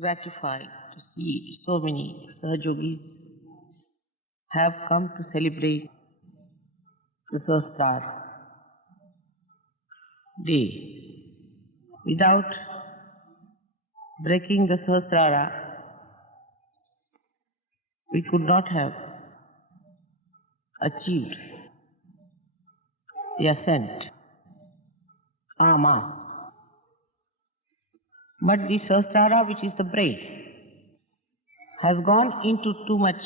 gratified to see so many Sahajogis have come to celebrate the Sahasrara day. Without breaking the Sahasrara, we could not have achieved the ascent en masse. But the Sahasrara, which is the brain, has gone into too much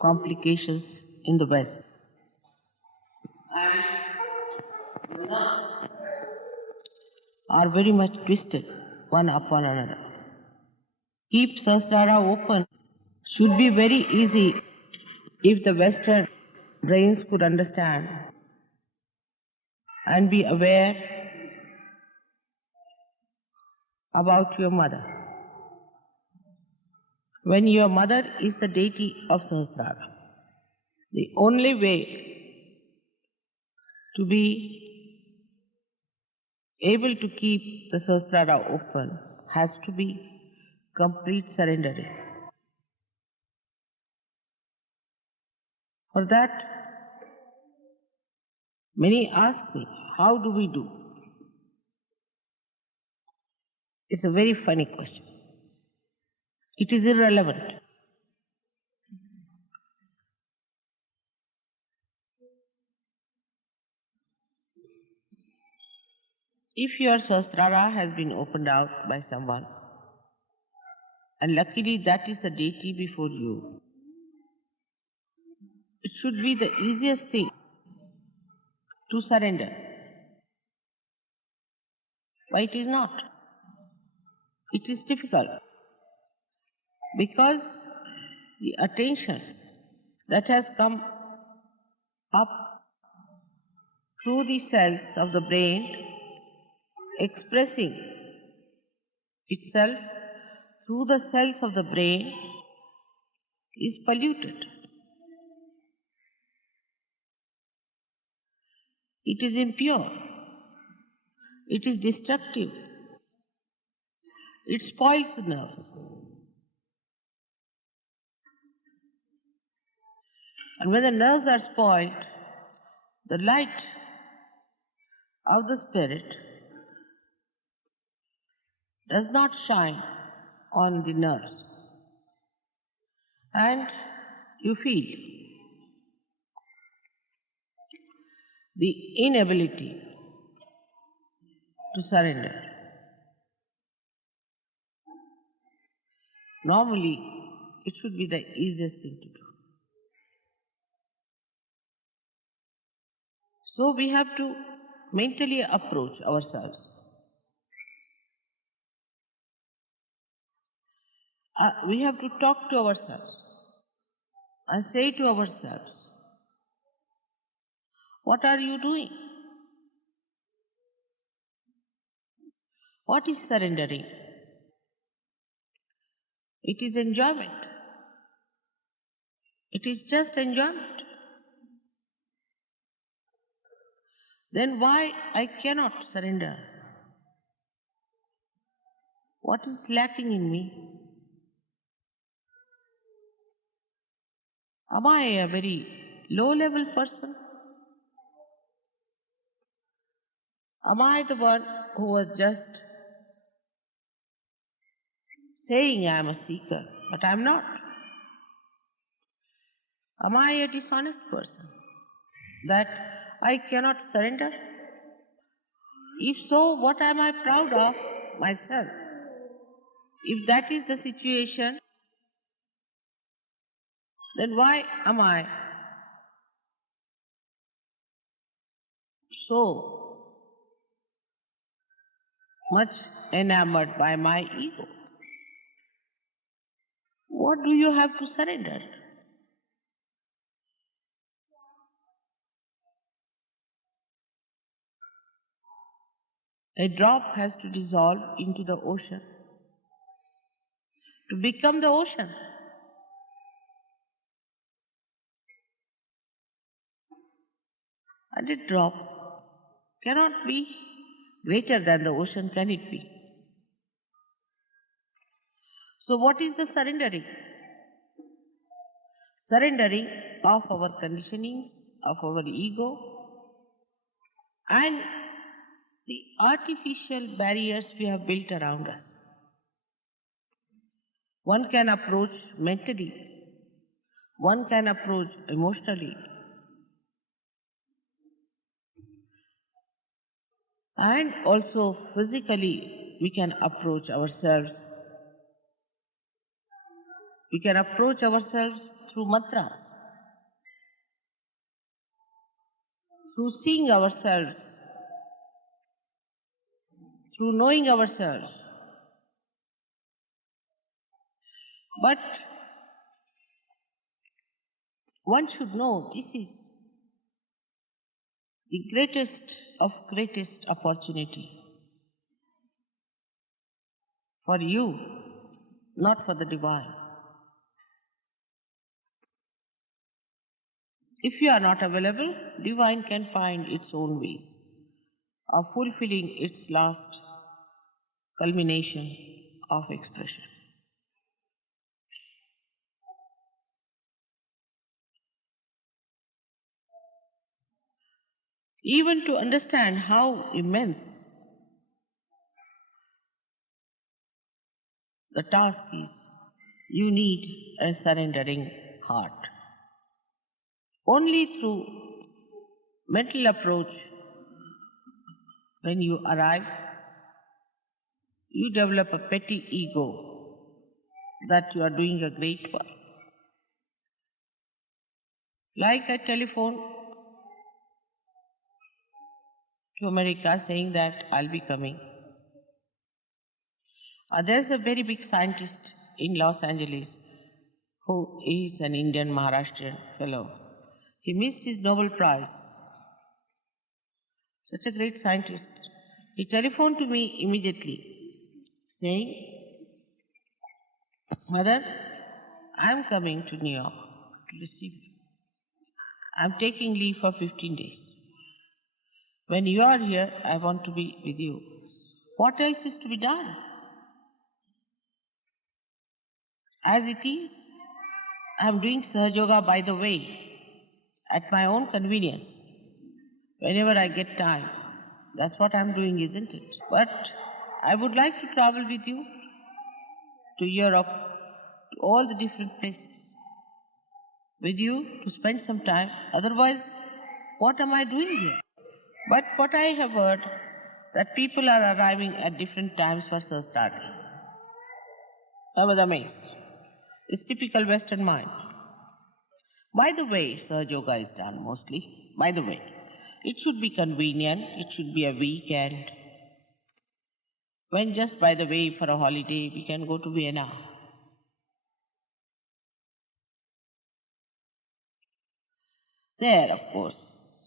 complications in the West. And the nerves are very much twisted one upon another. Keep Sahasrara open should be very easy if the Western brains could understand and be aware about your mother. When your mother is the deity of Sahasrara, the only way to be able to keep the Sahasrara open has to be complete surrendering. For that, many ask me, how do we do? It's a very funny question. It is irrelevant. If your Sahasrara has been opened out by someone, and luckily that is the deity before you, it should be the easiest thing to surrender. Why it is not? It is difficult because the attention that has come up through the cells of the brain expressing itself through the cells of the brain is polluted. It is impure. It is destructive. It spoils the nerves. And when the nerves are spoiled, the light of the spirit does not shine on the nerves. And you feel the inability to surrender. Normally, it should be the easiest thing to do. So we have to mentally approach ourselves. We have to talk to ourselves and say to ourselves, what are you doing? What is surrendering? It is enjoyment. It is just enjoyment. Then why I cannot surrender? What is lacking in me? Am I a very low-level person? Am I the one who was just saying I am a seeker, but I am not? Am I a dishonest person that I cannot surrender? If so, what am I proud of myself? If that is the situation, then why am I so much enamored by my ego? What do you have to surrender? A drop has to dissolve into the ocean to become the ocean. And a drop cannot be greater than the ocean, can it be? So what is the surrendering? Surrendering of our conditionings, of our ego, and the artificial barriers we have built around us. One can approach mentally, one can approach emotionally, and also physically we can approach ourselves. We can approach ourselves through mantras, through seeing ourselves, through knowing ourselves. But one should know this is the greatest of greatest opportunity for you, not for the divine. If you are not available, divine can find its own ways of fulfilling its last culmination of expression. Even to understand how immense the task is, you need a surrendering heart. Only through mental approach, when you arrive, you develop a petty ego that you are doing a great work. Like I telephone to America saying that I'll be coming. There's a very big scientist in Los Angeles who is an Indian Maharashtrian fellow. He missed his Nobel Prize. Such a great scientist. He telephoned to me immediately saying, Mother, I'm coming to New York to receive you. I'm taking leave for 15 days. When you are here, I want to be with you. What else is to be done? As it is, I'm doing Sahaja Yoga by the way, at my own convenience. Whenever I get time, that's what I'm doing, isn't it? But I would like to travel with you to Europe, to all the different places. With you to spend some time. Otherwise, what am I doing here? But what I have heard, that people are arriving at different times for Sahasrara. I was amazed. It's typical Western mind. By the way, Sahaja Yoga is done mostly. By the way, it should be convenient. It should be a weekend. When just by the way for a holiday, we can go to Vienna. There, of course.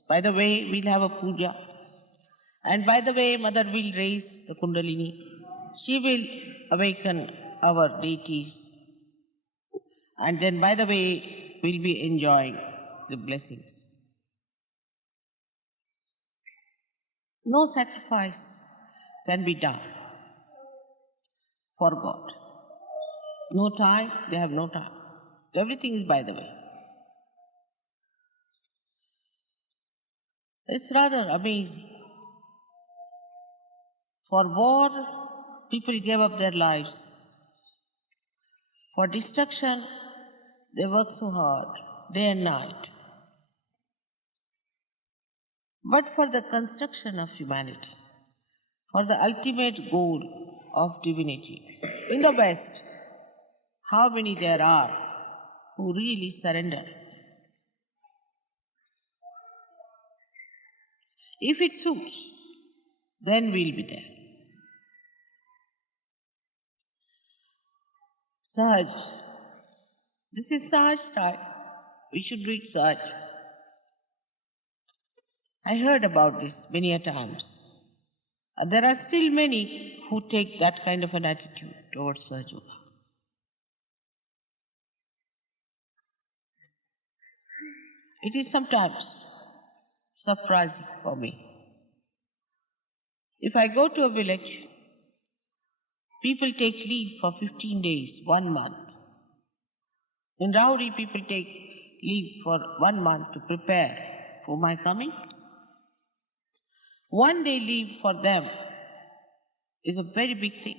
By the way, we'll have a puja. And by the way, Mother will raise the Kundalini. She will awaken our deities. And then, by the way, we'll be enjoying the blessings. No sacrifice can be done for God. No time, they have no time. Everything is by the way. It's rather amazing. For war, people gave up their lives. For destruction, they work so hard, day and night. But for the construction of humanity, for the ultimate goal of divinity, in the West, how many there are who really surrender? If it suits, then we'll be there. Sahaj. This is Sahaj style. We should do it Sahaj. I heard about this many a times. There are still many who take that kind of an attitude towards Sahaj Yoga. It is sometimes surprising for me. If I go to a village People take leave for 15 days, 1 month. In Rowdy, people take leave for 1 month to prepare for my coming. 1 day leave for them is a very big thing.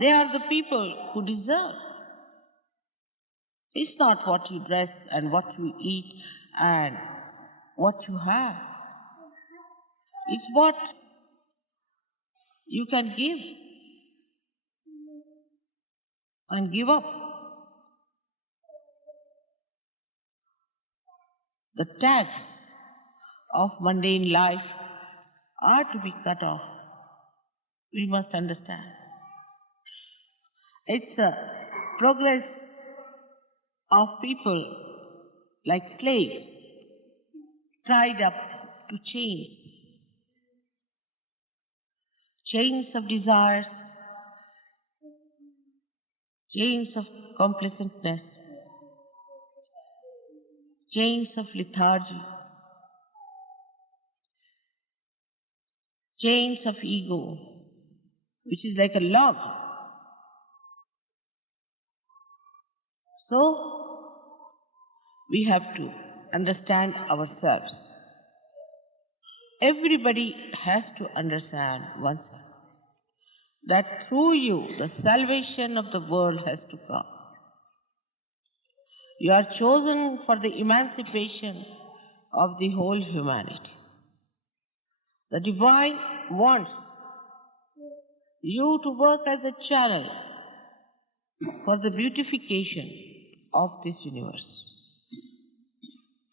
They are the people who deserve. It's not what you dress and what you eat and what you have. It's what you can give and give up. The tags of mundane life are to be cut off. We must understand. It's a progress of people like slaves tied up to chains. Chains of desires, chains of complacentness, chains of lethargy, chains of ego, which is like a log. So, we have to understand ourselves. Everybody has to understand oneself that through you the salvation of the world has to come. You are chosen for the emancipation of the whole humanity. The divine wants you to work as a channel for the beautification of this universe,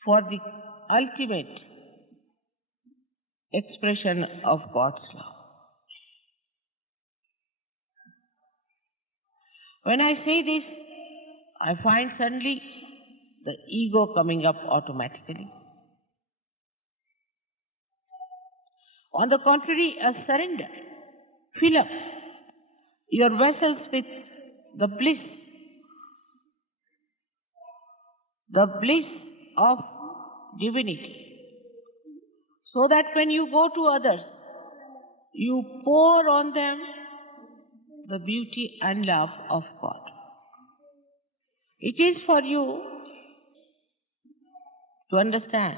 for the ultimate expression of God's love. When I say this, I find suddenly the ego coming up automatically. On the contrary, a surrender. Fill up your vessels with the bliss of divinity, so that when you go to others, you pour on them the beauty and love of God. It is for you to understand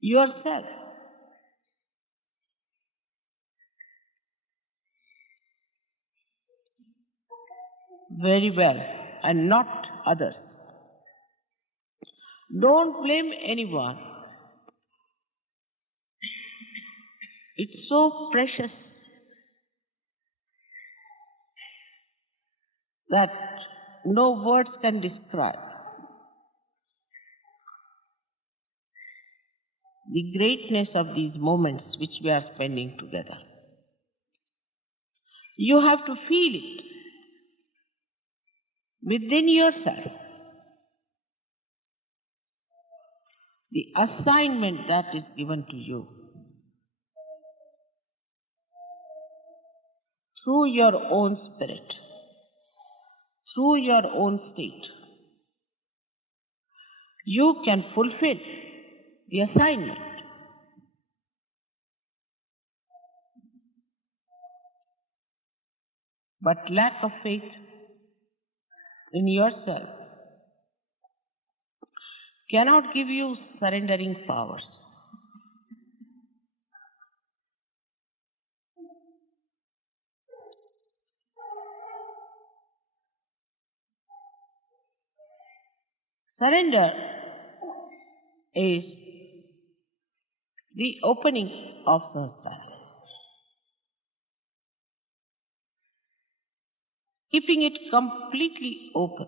yourself. Very well, and not others. Don't blame anyone. It's so precious that no words can describe the greatness of these moments which we are spending together. You have to feel it within yourself. The assignment that is given to you through your own spirit, through your own state. You can fulfill the assignment. But lack of faith in yourself cannot give you surrendering powers. Surrender is the opening of Sahasrara. Keeping it completely open.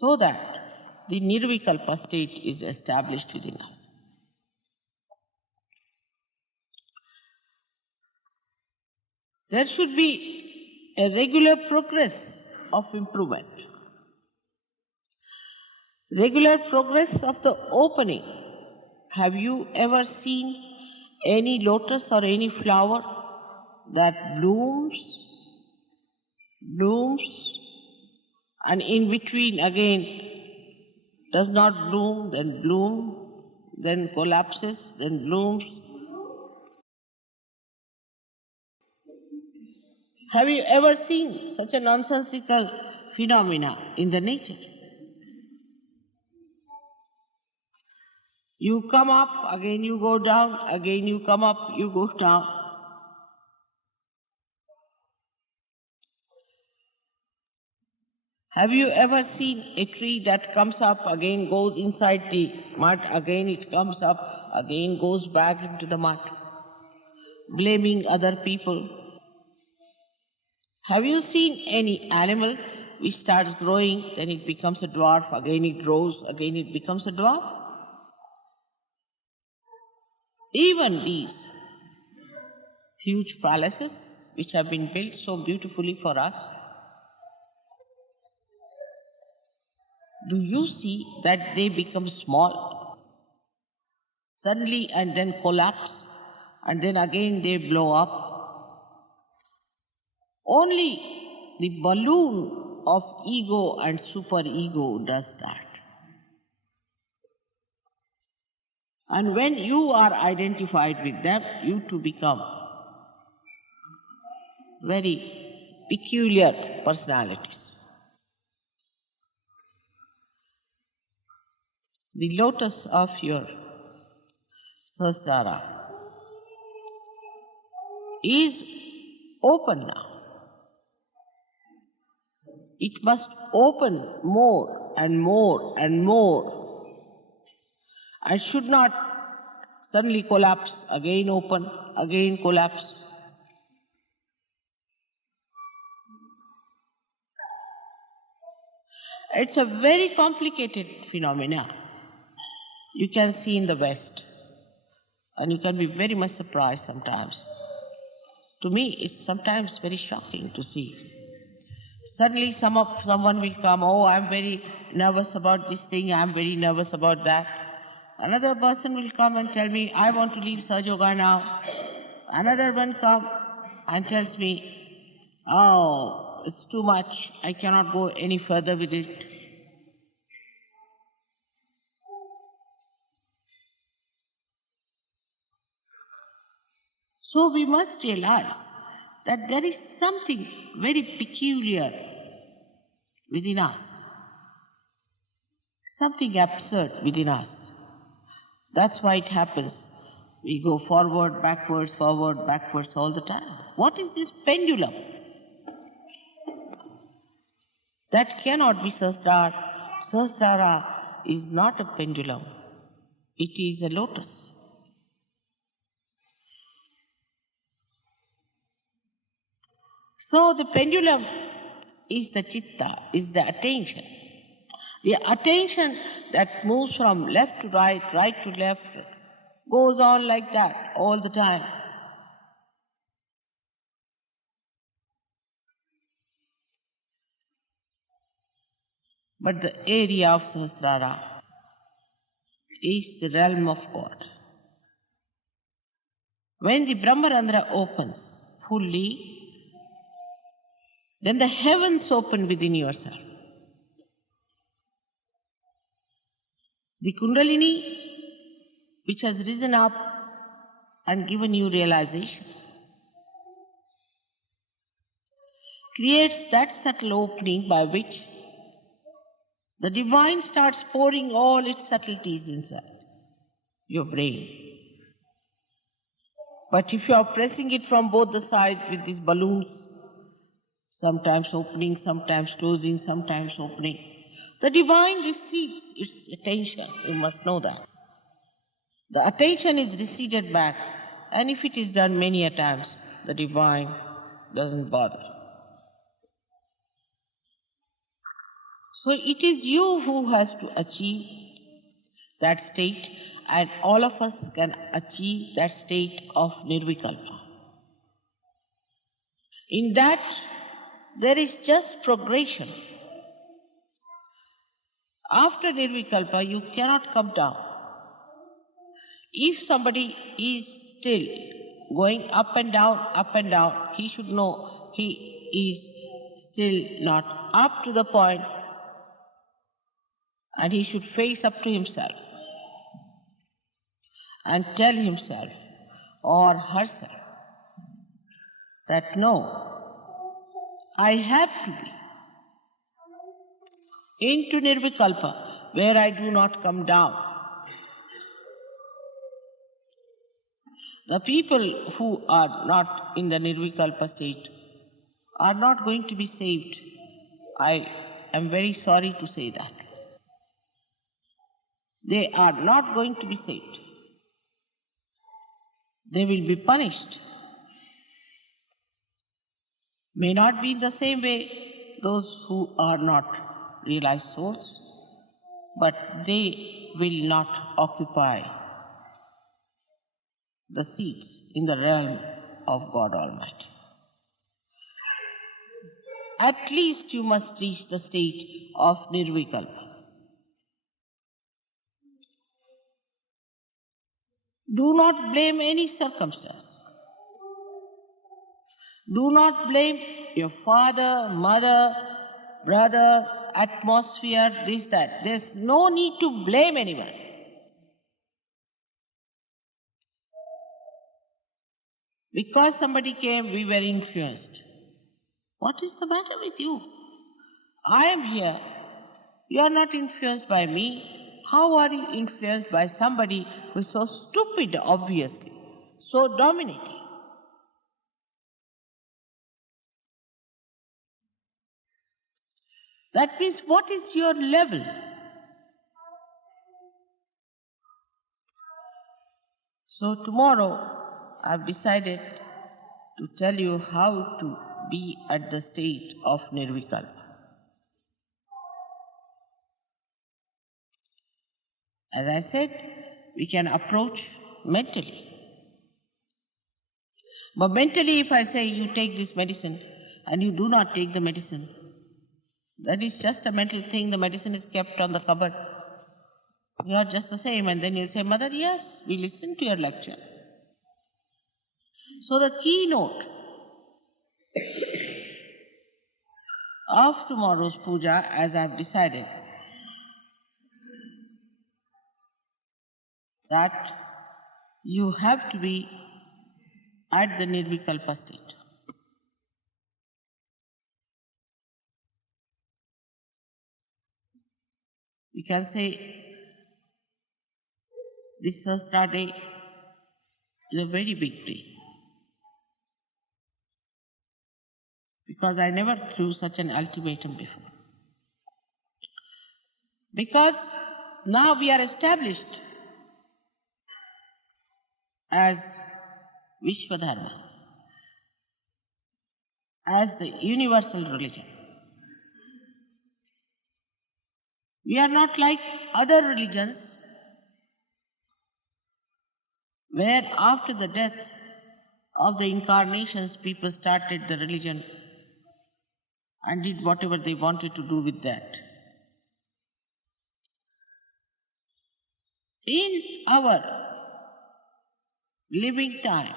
So that the Nirvikalpa state is established within us. There should be a regular progress of improvement. Regular progress of the opening. Have you ever seen any lotus or any flower that blooms and in between again does not bloom, then collapses, then blooms. Have you ever seen such a nonsensical phenomena in the nature? You come up, again you go down, again you come up, you go down. Have you ever seen a tree that comes up, again goes inside the mud, again it comes up, again goes back into the mud, blaming other people? Have you seen any animal which starts growing, then it becomes a dwarf, again it grows, again it becomes a dwarf? Even these huge palaces which have been built so beautifully for us, do you see that they become small suddenly and then collapse and then again they blow up? Only the balloon of ego and superego does that. And when you are identified with them, you too become very peculiar personalities. The lotus of your Sahasrara is open now. It must open more and more and more, and should not suddenly collapse, again open, again collapse. It's a very complicated phenomena. You can see in the West, and you can be very much surprised sometimes. To me, it's sometimes very shocking to see. Suddenly someone will come, oh, I'm very nervous about this thing, I'm very nervous about that. Another person will come and tell me, I want to leave Sahaja Yoga now. Another one come and tells me, oh, it's too much, I cannot go any further with it. So we must realize that there is something very peculiar within us, something absurd within us. That's why it happens. We go forward, backwards all the time. What is this pendulum? That cannot be Sahasrara. Sahasrara is not a pendulum. It is a lotus. So the pendulum is the chitta, is the attention. The attention that moves from left to right, right to left, goes on like that all the time. But the area of Sahasrara is the realm of God. When the Brahmarandra opens fully, then the heavens open within yourself. The Kundalini, which has risen up and given you realization, creates that subtle opening by which the divine starts pouring all its subtleties inside your brain. But if you are pressing it from both the sides with these balloons, sometimes opening, sometimes closing, sometimes opening, the divine recedes its attention. You must know that. The attention is receded back, and if it is done many a times, the divine doesn't bother. So it is you who has to achieve that state, and all of us can achieve that state of Nirvikalpa. In that, there is just progression. After Nirvikalpa, you cannot come down. If somebody is still going up and down, he should know he is still not up to the point And he should face up to himself and tell himself or herself that no, I have to be into Nirvikalpa where I do not come down. The people who are not in the Nirvikalpa state are not going to be saved. I am very sorry to say that. They are not going to be saved. They will be punished. May not be in the same way those who are not realized souls, but they will not occupy the seats in the realm of God Almighty. At least you must reach the state of Nirvikalpa. Do not blame any circumstance. Do not blame your father, mother, brother, atmosphere, this, that. There's no need to blame anyone. Because somebody came, we were influenced. What is the matter with you? I am here. You are not influenced by me. How are you influenced by somebody who is so stupid, obviously, so dominating? That means, what is your level? So tomorrow, I've decided to tell you how to be at the state of Nirvikalpa. As I said, we can approach mentally. But mentally, if I say you take this medicine and you do not take the medicine, that is just a mental thing. The medicine is kept on the cupboard. You are just the same. And then you say, Mother, yes, we listen to your lecture. So the keynote of tomorrow's puja, as I have decided, that you have to be at the Nirvikalpa state. We can say this Sahasrara day is a very big day, because I never threw such an ultimatum before. Because now we are established as Vishwadharma, as the universal religion. We are not like other religions where after the death of the incarnations people started the religion and did whatever they wanted to do with that. In our living time,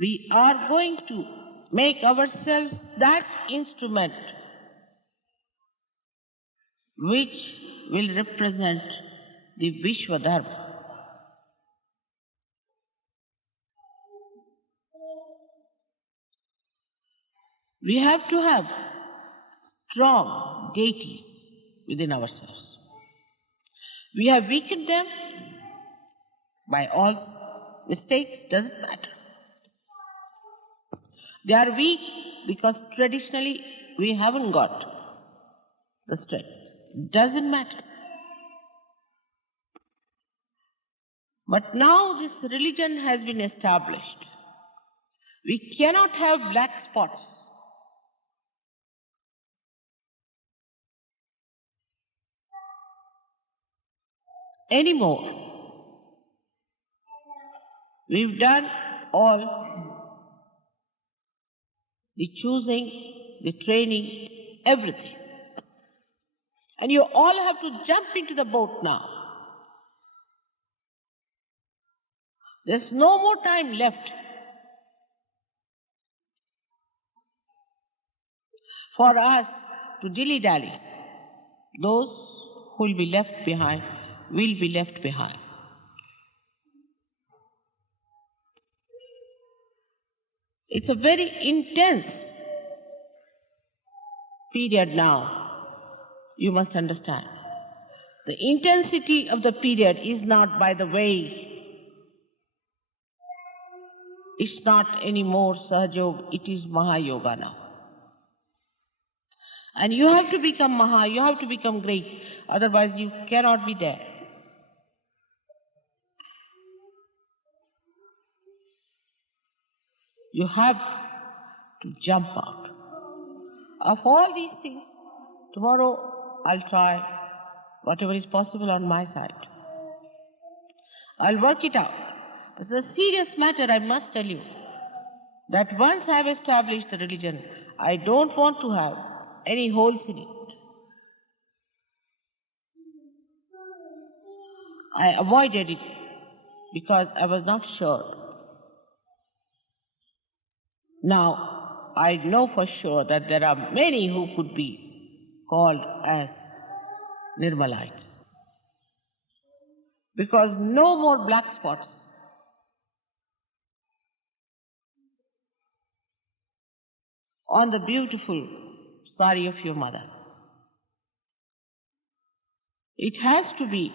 we are going to make ourselves that instrument which will represent the Vishwadharma. We have to have strong deities within ourselves. We have weakened them by all mistakes, doesn't matter. They are weak because traditionally we haven't got the strength. Doesn't matter. But now this religion has been established. We cannot have black spots. Anymore. We've done all the choosing, the training, everything. And you all have to jump into the boat now. There's no more time left for us to dilly-dally. Those who will be left behind will be left behind. It's a very intense period now, you must understand. The intensity of the period is not by the way, it's not anymore Sahaja, it is Mahayoga now. And you have to become Maha, you have to become great, otherwise you cannot be there. You have to jump out. Of all these things, tomorrow I'll try whatever is possible on my side. I'll work it out. It's a serious matter, I must tell you, that once I have established the religion, I don't want to have any holes in it. I avoided it because I was not sure. Now, I know for sure that there are many who could be called as Nirmalites. Because no more black spots. On the beautiful sari of your mother. It has to be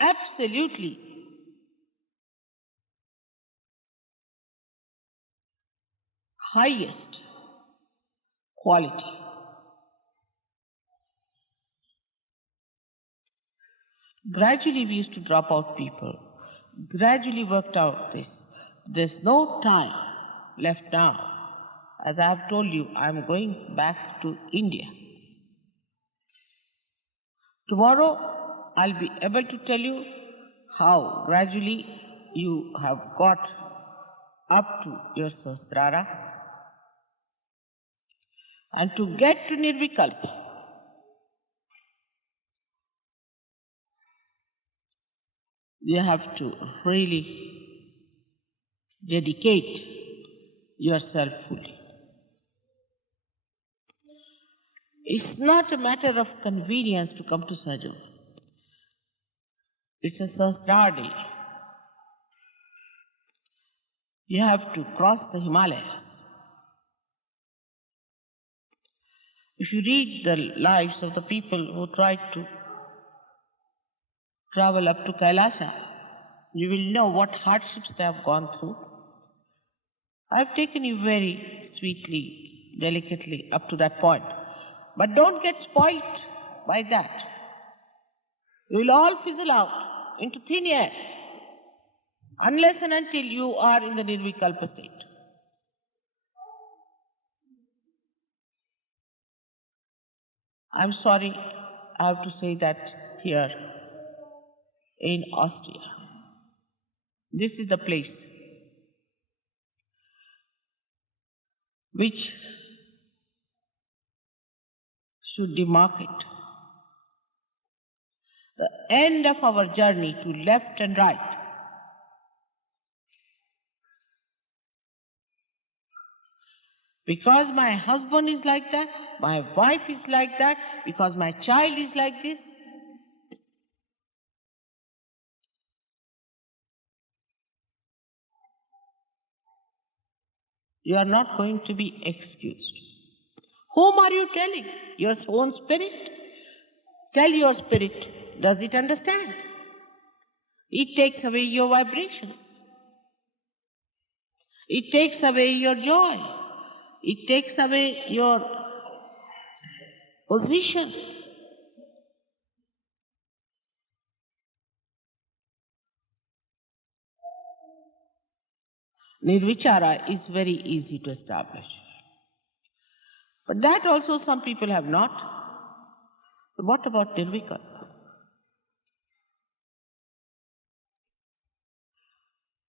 absolutely highest quality. Gradually we used to drop out people. Gradually worked out this. There's no time left now. As I have told you, I am going back to India. Tomorrow I'll be able to tell you how gradually you have got up to your Sahasrara and to get to Nirvikalpa. You have to really dedicate yourself fully. It's not a matter of convenience to come to Sahaja. It's a Sahasrara day. You have to cross the Himalayas. If you read the lives of the people who tried to travel up to Kailasa, you will know what hardships they have gone through. I've taken you very sweetly, delicately up to that point. But don't get spoilt by that. You will all fizzle out into thin air unless and until you are in the Nirvikalpa state. I'm sorry, I have to say that here in Austria. This is the place which should demarcate the end of our journey to left and right. Because my husband is like that, my wife is like that, because my child is like this. You are not going to be excused. Whom are you telling? Your own spirit? Tell your spirit, does it understand? It takes away your vibrations. It takes away your joy. It takes away your position. Nirvichara is very easy to establish. But that also some people have not. What about Nirvikalpa?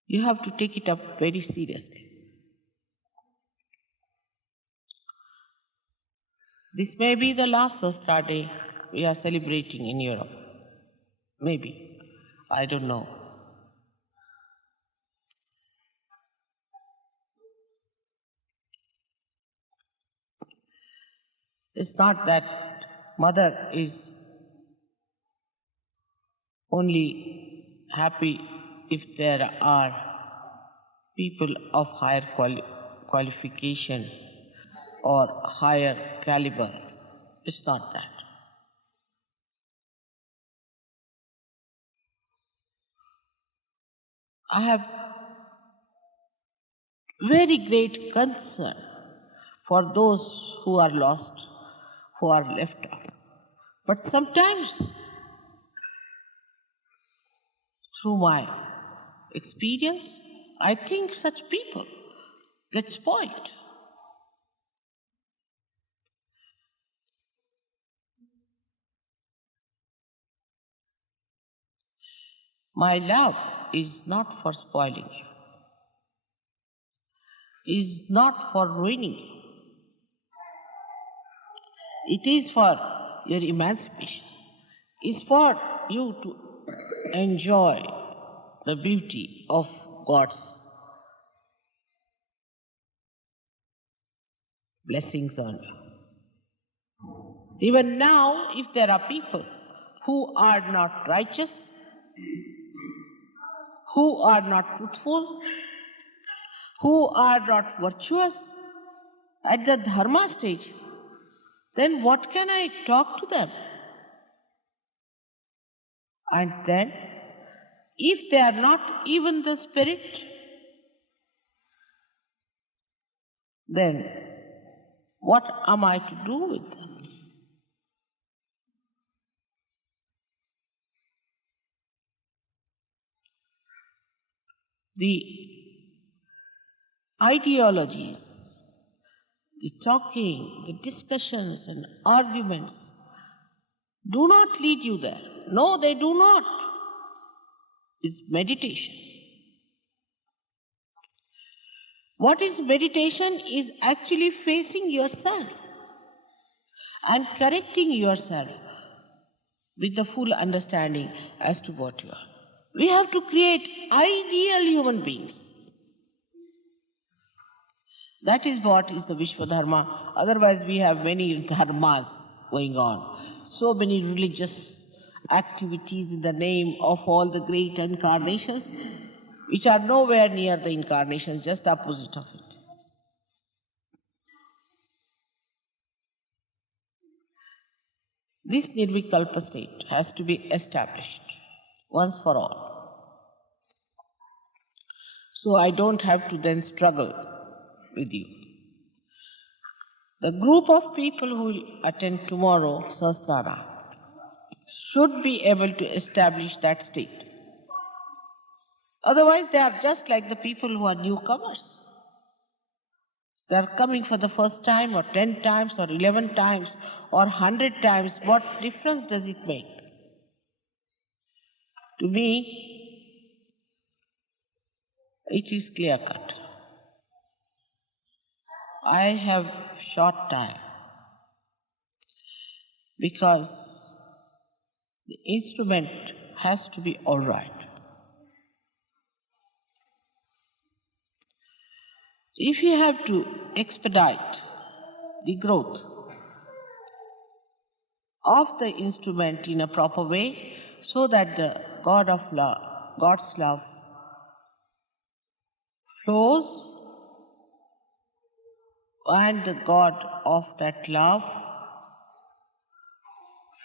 You have to take it up very seriously. This may be the last Sahasrara day we are celebrating in Europe. Maybe. I don't know. It's not that mother is only happy if there are people of higher qualification or higher caliber. It's not that. I have very great concern for those who are lost, who are left out. But sometimes, through my experience, I think such people get spoiled. My love is not for spoiling you, is not for ruining you. It is for your emancipation. It's for you to enjoy the beauty of God's blessings on you. Even now, if there are people who are not righteous, who are not truthful, who are not virtuous at the dharma stage, then what can I talk to them? And then, if they are not even the spirit, then what am I to do with them? The ideologies, the talking, the discussions and arguments do not lead you there. No, they do not. It's meditation. What is meditation is actually facing yourself and correcting yourself with the full understanding as to what you are. We have to create ideal human beings. That is what is the Vishwa Dharma. Otherwise, we have many dharmas going on. So many religious activities in the name of all the great incarnations, which are nowhere near the incarnations, just opposite of it. This Nirvikalpa state has to be established once for all. So I don't have to then struggle with you. The group of people who will attend tomorrow, Sahasrara, should be able to establish that state. Otherwise, they are just like the people who are newcomers. They are coming for the first time, or 10 times, or 11 times, or 100 times. What difference does it make? To me, it is clear cut. I have short time because the instrument has to be all right. If you have to expedite the growth of the instrument in a proper way so that the God of love, God's love flows and the God of that love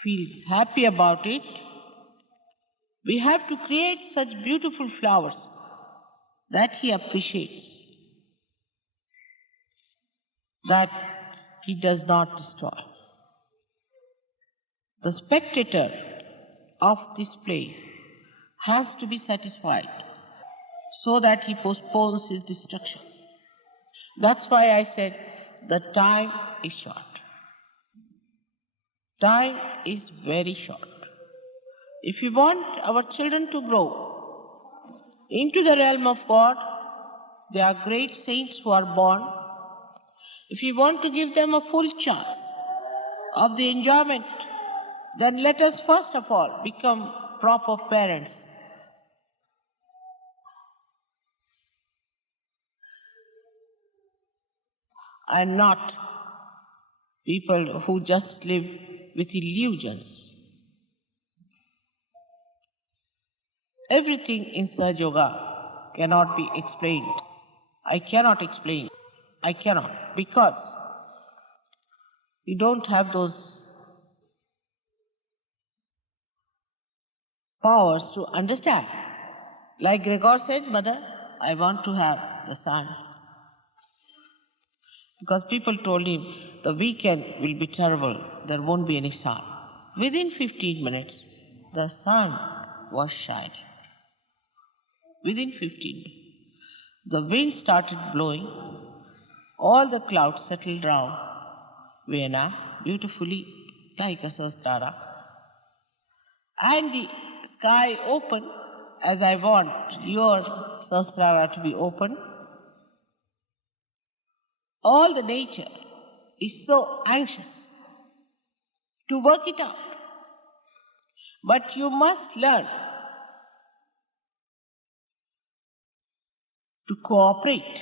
feels happy about it, we have to create such beautiful flowers that he appreciates, that he does not destroy. The spectator of this play has to be satisfied so that he postpones his destruction. That's why I said the time is short. Time is very short. If we want our children to grow into the realm of God, there are great saints who are born. If we want to give them a full chance of the enjoyment, then let us first of all become proper parents. And not people who just live with illusions. Everything in Sahaja Yoga cannot be explained. I cannot explain. I cannot, because we don't have those powers to understand. Like Gregor said, Mother, I want to have the sun. Because people told him the weekend will be terrible, there won't be any sun. Within 15 minutes, the sun was shining. Within 15 minutes. The wind started blowing, all the clouds settled round Vienna beautifully like a Sahasrara, and the sky opened as I want your Sahasrara to be open. All the nature is so anxious to work it out. But you must learn to cooperate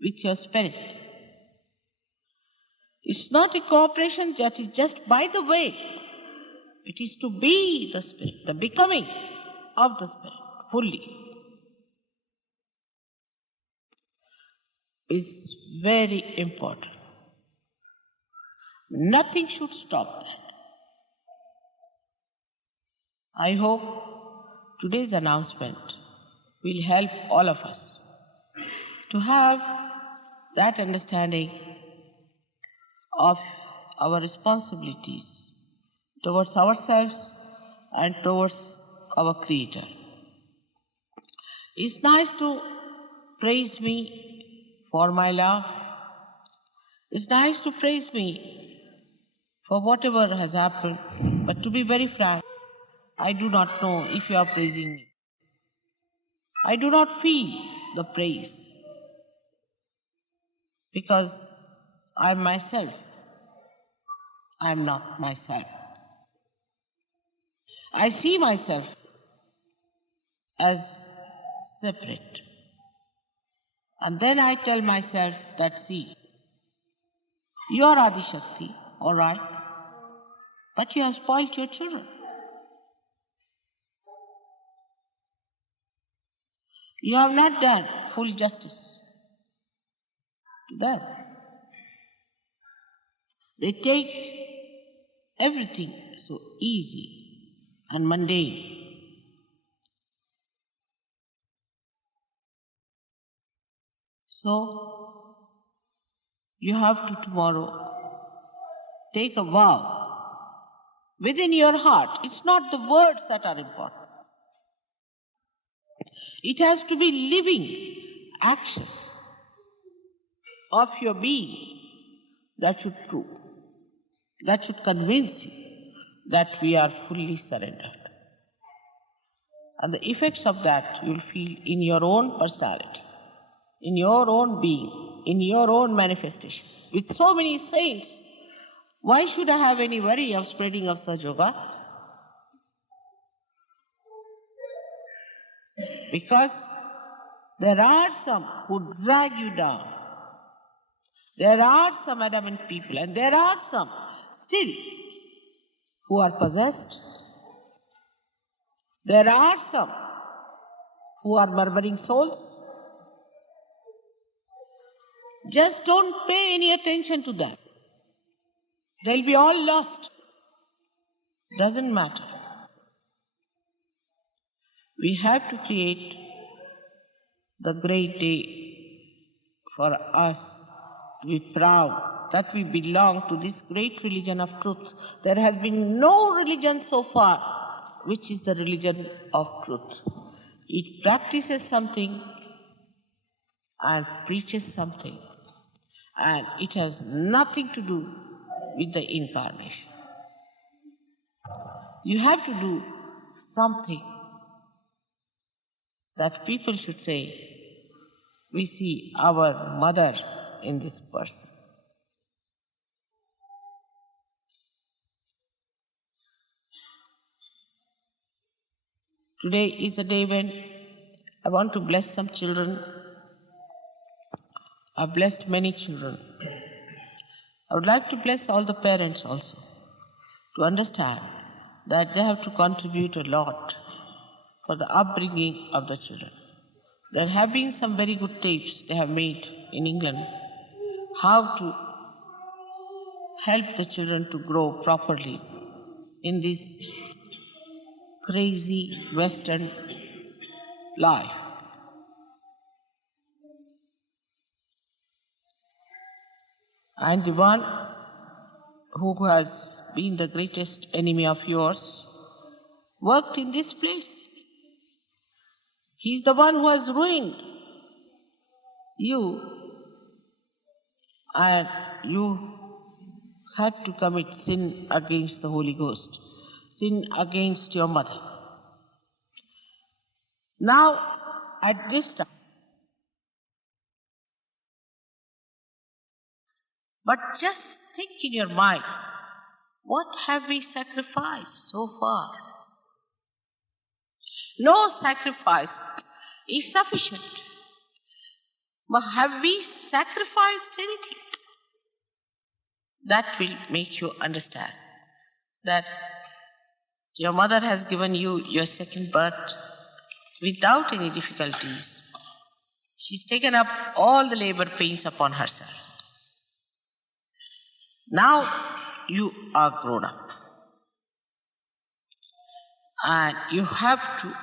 with your spirit. It's not a cooperation that is just by the way. It is to be the spirit, the becoming of the spirit fully. Is very important. Nothing should stop that. I hope today's announcement will help all of us to have that understanding of our responsibilities towards ourselves and towards our Creator. It's nice to praise me for my love. It's nice to praise me for whatever has happened, but to be very frank, I do not know if you are praising me. I do not feel the praise because I am myself. I am not myself. I see myself as separate. And then I tell myself that, see, you are Adi Shakti, all right, but you have spoiled your children. You have not done full justice to them. They take everything so easy and mundane. So, you have to tomorrow take a vow within your heart. It's not the words that are important. It has to be living action of your being that should prove, that should convince you that we are fully surrendered. And the effects of that you will feel in your own personality, in your own being, in your own manifestation. With so many saints, why should I have any worry of spreading of Sahaja Yoga? Because there are some who drag you down. There are some adamant people, and there are some still who are possessed. There are some who are murmuring souls. Just don't pay any attention to them. They'll be all lost. Doesn't matter. We have to create the great day for us to be proud that we belong to this great religion of truth. There has been no religion so far which is the religion of truth. It practices something and preaches something, and it has nothing to do with the incarnation. You have to do something that people should say, we see our mother in this person. Today is a day when I want to bless some children. I've blessed many children. I would like to bless all the parents also to understand that they have to contribute a lot for the upbringing of the children. There have been some very good tapes they have made in England how to help the children to grow properly in this crazy Western life. And the one who has been the greatest enemy of yours worked in this place. He's the one who has ruined you, and you had to commit sin against the Holy Ghost, sin against your mother. Now, at this time, but just think in your mind, what have we sacrificed so far? No sacrifice is sufficient. But have we sacrificed anything? That will make you understand that your mother has given you your second birth without any difficulties. She's taken up all the labor pains upon herself. Now you are grown up. And you have to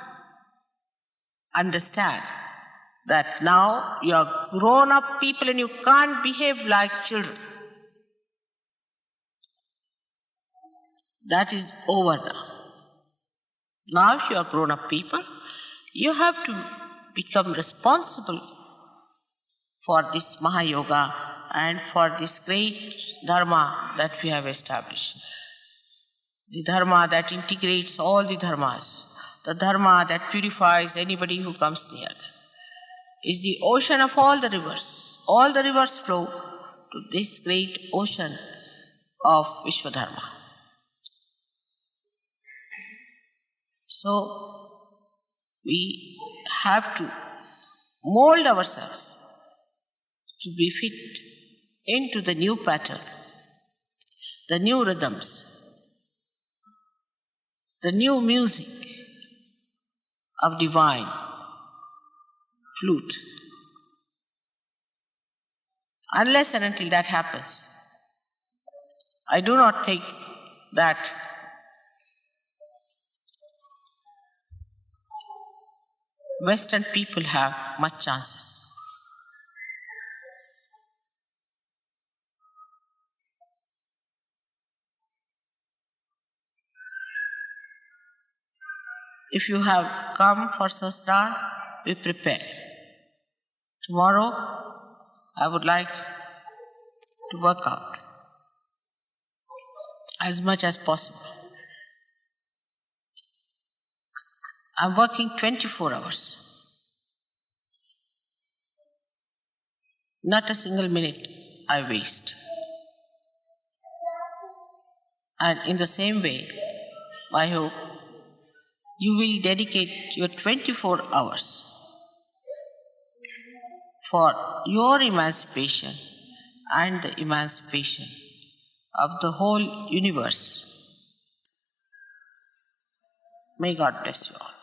understand that now you are grown up people and you can't behave like children. That is over now. Now you are grown up people, you have to become responsible for this Mahayoga and for this great Dharma that we have established. The Dharma that integrates all the Dharmas, the Dharma that purifies anybody who comes near them, is the ocean of all the rivers. All the rivers flow to this great ocean of Vishwadharma. So, we have to mold ourselves to be fit into the new pattern, the new rhythms, the new music of divine flute. Unless and until that happens, I do not think that Western people have much chances. If you have come for Sahasrara, be prepared. Tomorrow, I would like to work out as much as possible. I'm working 24 hours. Not a single minute I waste. And in the same way, I hope you will dedicate your 24 hours for your emancipation and the emancipation of the whole universe. May God bless you all.